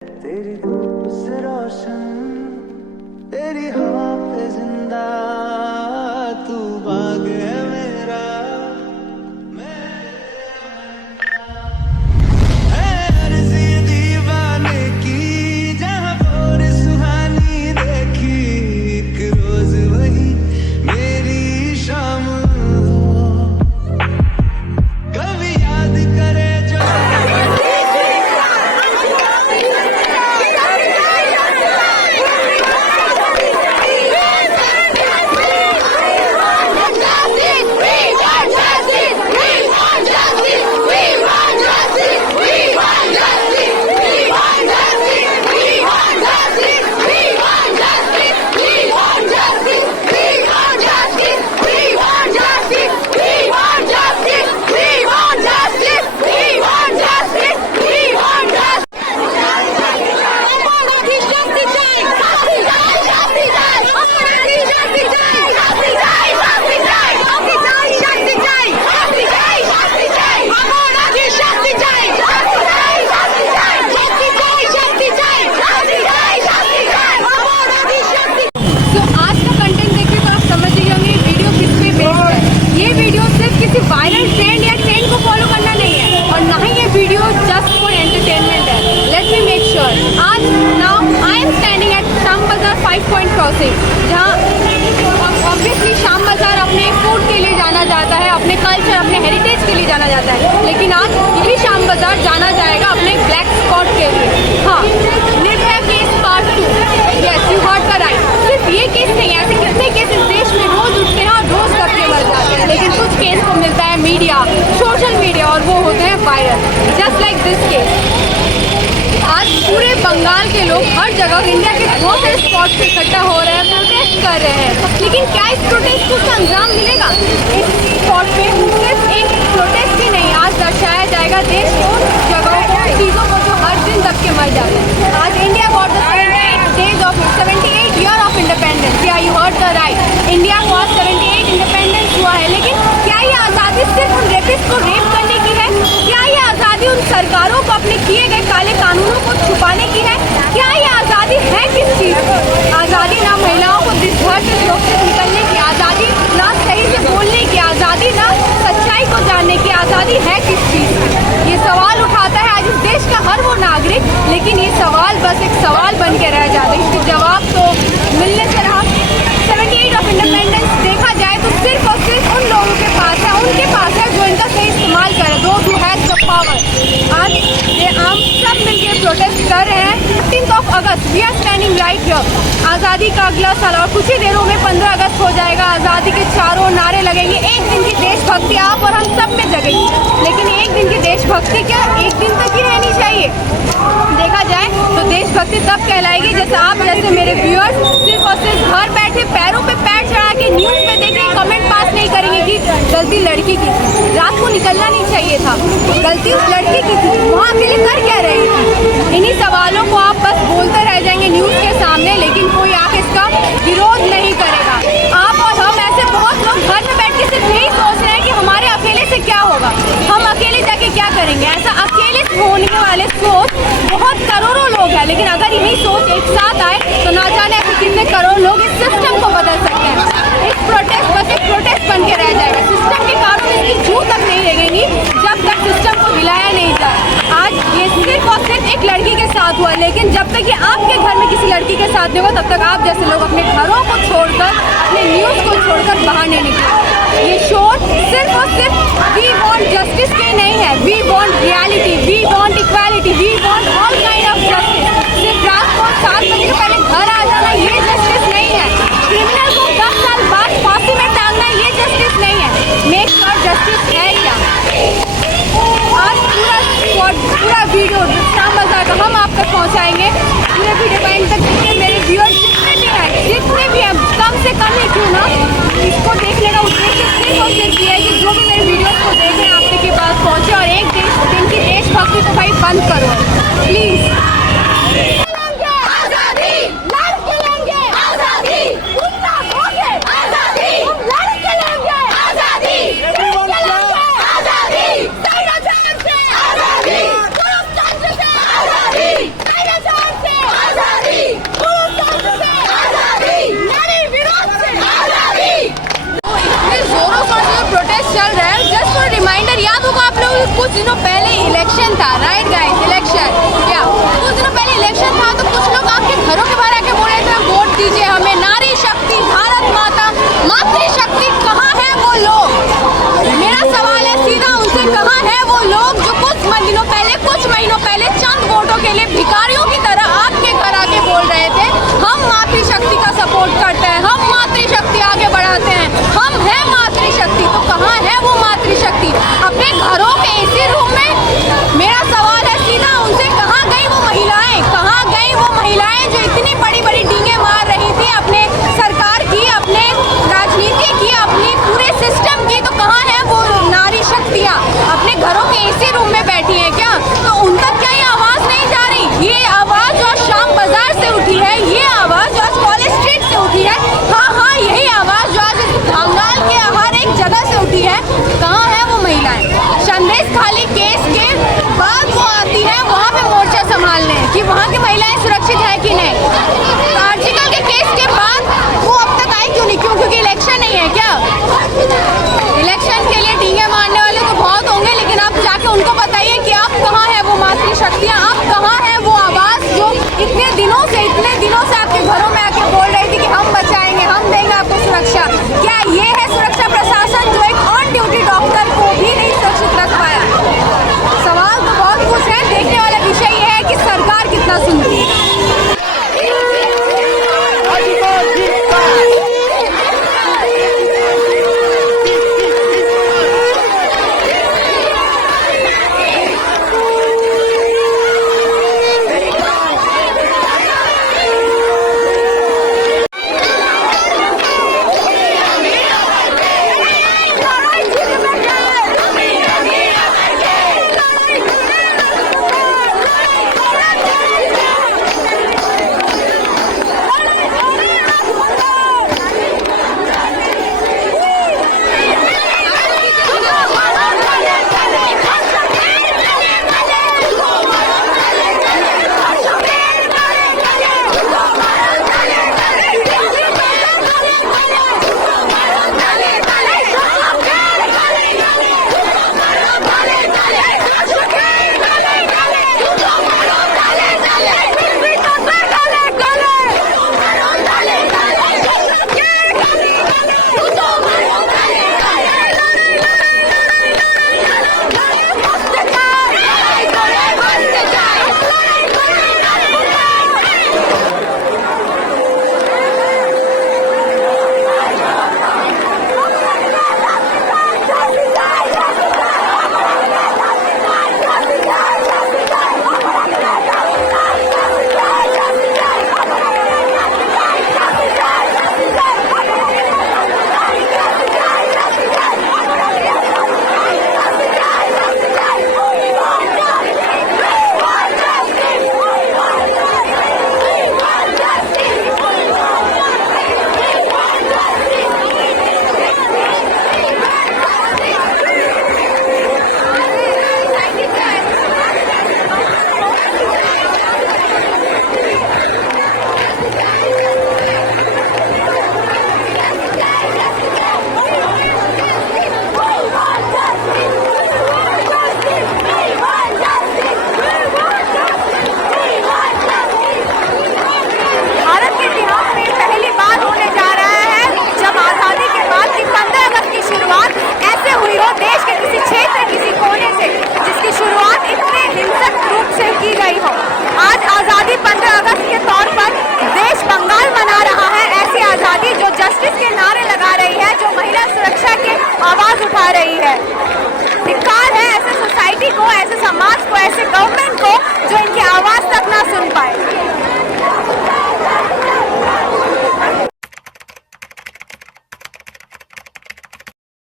तेरी धूप से रोशन, तेरी हवा पे जिंदा, तू बाग है मेरा, है अर्ज़ी दीवाने की, जहाँ और सुहानी देखी, एक रोज वही मेरी शाम हो, कभी याद करे जो वायरल ट्रेंड या ट्रेंड को फॉलो करना नहीं है और ना ही ये वीडियो जस्ट फॉर एंटरटेनमेंट है। लेट मी मेक श्योर, आज now I am standing at शाम बाजार 5 पॉइंट क्रॉसिंग, जहाँ ऑब्वियसली शाम बाजार अपने फूड के लिए जाना जाता है, अपने कल्चर, अपने हेरिटेज के लिए जाना जाता है, लेकिन आज यही शाम बाजार जाना जाएगा अपने ब्लैक स्पॉट के लिए। हाँ, Nirbhaya case part 2, yes you heard the right. सिर्फ ये केस नहीं है, ऐसे कितने केस इस देश में रोज उठते हैं और रोज करके मर जाते हैं, लेकिन कुछ केस को मिलता है मीडिया, सोशल मीडिया, और वो होते हैं viral, just like this case. आज पूरे बंगाल के लोग हर जगह इंडिया के बहुत सारे स्पॉट पे इकट्ठा हो रहे हैं, प्रोटेस्ट कर रहे हैं, लेकिन क्या इस प्रोटेस्ट को उसका अंजाम मिलेगा? इस स्पॉट पे सिर्फ एक प्रोटेस्ट ही नहीं, आज दर्शाया जाएगा देश को, जगहों को, चीज़ों को जो हर दिन दब के मर जाते हैं। आज India got the 78 year of independence. Yeah you heard the right, India को आज 78 इंडिपेंडेंस हुआ है, लेकिन क्या ये आज़ादी सिर्फ उन रेपिस्ट को रेप करने की है? क्या ये आज़ादी उन सरकारों को अपने किए गए काले कानूनों को छुपाने की है? क्या ये आज़ादी है किस चीज़ की? आज़ादी ना महिलाओं को इस घर से सुरक्षित निकलने की आज़ादी, ना सही से बोलने की आज़ादी, ना सच्चाई को जानने की आज़ादी है किस चीज़ की? ये सवाल उठाता है आज इस देश का हर वो नागरिक, लेकिन ये सवाल बस एक सवाल बन के रह जाते हैं, इसके जवाब तो मिलने से रहा। 78 ऑफ इंडिपेंडेंस देखा जाए तो सिर्फ और सिर्फ उन लोगों के पास है, उनके पास है जो इनका सही इस्तेमाल करे, those who has the power. आज ये हम सब मिलकर प्रोटेस्ट कर रहे हैं। 15 of August we are standing right here. आज़ादी का अगला साल और कुछ ही देरों में 15 अगस्त हो जाएगा। आज़ादी के चारों नारे लगेंगे, एक दिन की देशभक्ति आप और हम सब में जगेगी, लेकिन एक दिन की देशभक्ति क्या एक दिन तक ही रहनी चाहिए? देखा जाए तो देशभक्ति तब कहलाएगी जैसे आप जैसे मेरे व्यूअर्स सिर्फ और सिर्फ घर बैठे पैरों पे पैर चढ़ा के न्यूज़ पे देखें, कमेंट पास नहीं करेंगे कि गलती लड़की की थी, रात को निकलना नहीं चाहिए था, गलती उस लड़की की थी, वहाँ अकेले कर क्या रही थी? इन्हीं सवालों को आप बस बोलते रह जाएंगे न्यूज़ के सामने, लेकिन कोई आके इसका विरोध नहीं करेगा। आप और हम ऐसे बहुत लोग घर में बैठ के सिर्फ यही सोच रहे हैं कि हमारे अकेले से क्या होगा, हम अकेले जाके क्या करेंगे। ऐसा अकेले होने वाले सोच बहुत करोड़ों लोग हैं, लेकिन अगर यही सोच एक साथ आए तो ना जाने ऐसे कितने करोड़ लोग इस सिस्टम को बदल सकते हैं। इस प्रोटेस्ट बस एक प्रोटेस्ट बन के रह जाएगा, सिस्टम के कारण इसकी जू तक नहीं लगेगी जब तक सिस्टम को हिलाया नहीं जाए। आज ये सिर्फ और सिर्फ एक लड़की के साथ हुआ, लेकिन जब तक ये आपके घर में किसी लड़की के साथ नहीं होगा तब तक आप जैसे लोग अपने घरों को छोड़कर, अपने न्यूज़ को छोड़कर बाहर नहीं निकले। ये शोर सिर्फ और सिर्फ वी वॉन्ट जस्टिस के नहीं है, we want reality, we want equality, we want all kind of justice. सिर्फ रात को 7 बजे से पहले घर आ जाना ये जस्टिस नहीं है, क्रिमिनल को 10 साल बाद फांसी में टांगना ये जस्टिस नहीं है। मेक श्योर जस्टिस है क्या? आज पूरा वीडियो शाम बाजार का हम आप तक पहुँचाएंगे। पूरे वीडियो का एंड तक देखिए, मेरे व्यूअर्स जितने भी हैं कम से कम ही क्यों ना, इसको देखने का उद्देश्य सिर्फ और सिर्फ ये है कि जो भी मेरे वीडियोस को देखें आपके के पास पहुँचे, और एक दिन की देशभक्ति तो भाई बंद करो प्लीज़। आवाज़ जो आज शाम बाजार से उठी है, ये आवाज़ जो आज कॉलेज स्ट्रीट से उठी है,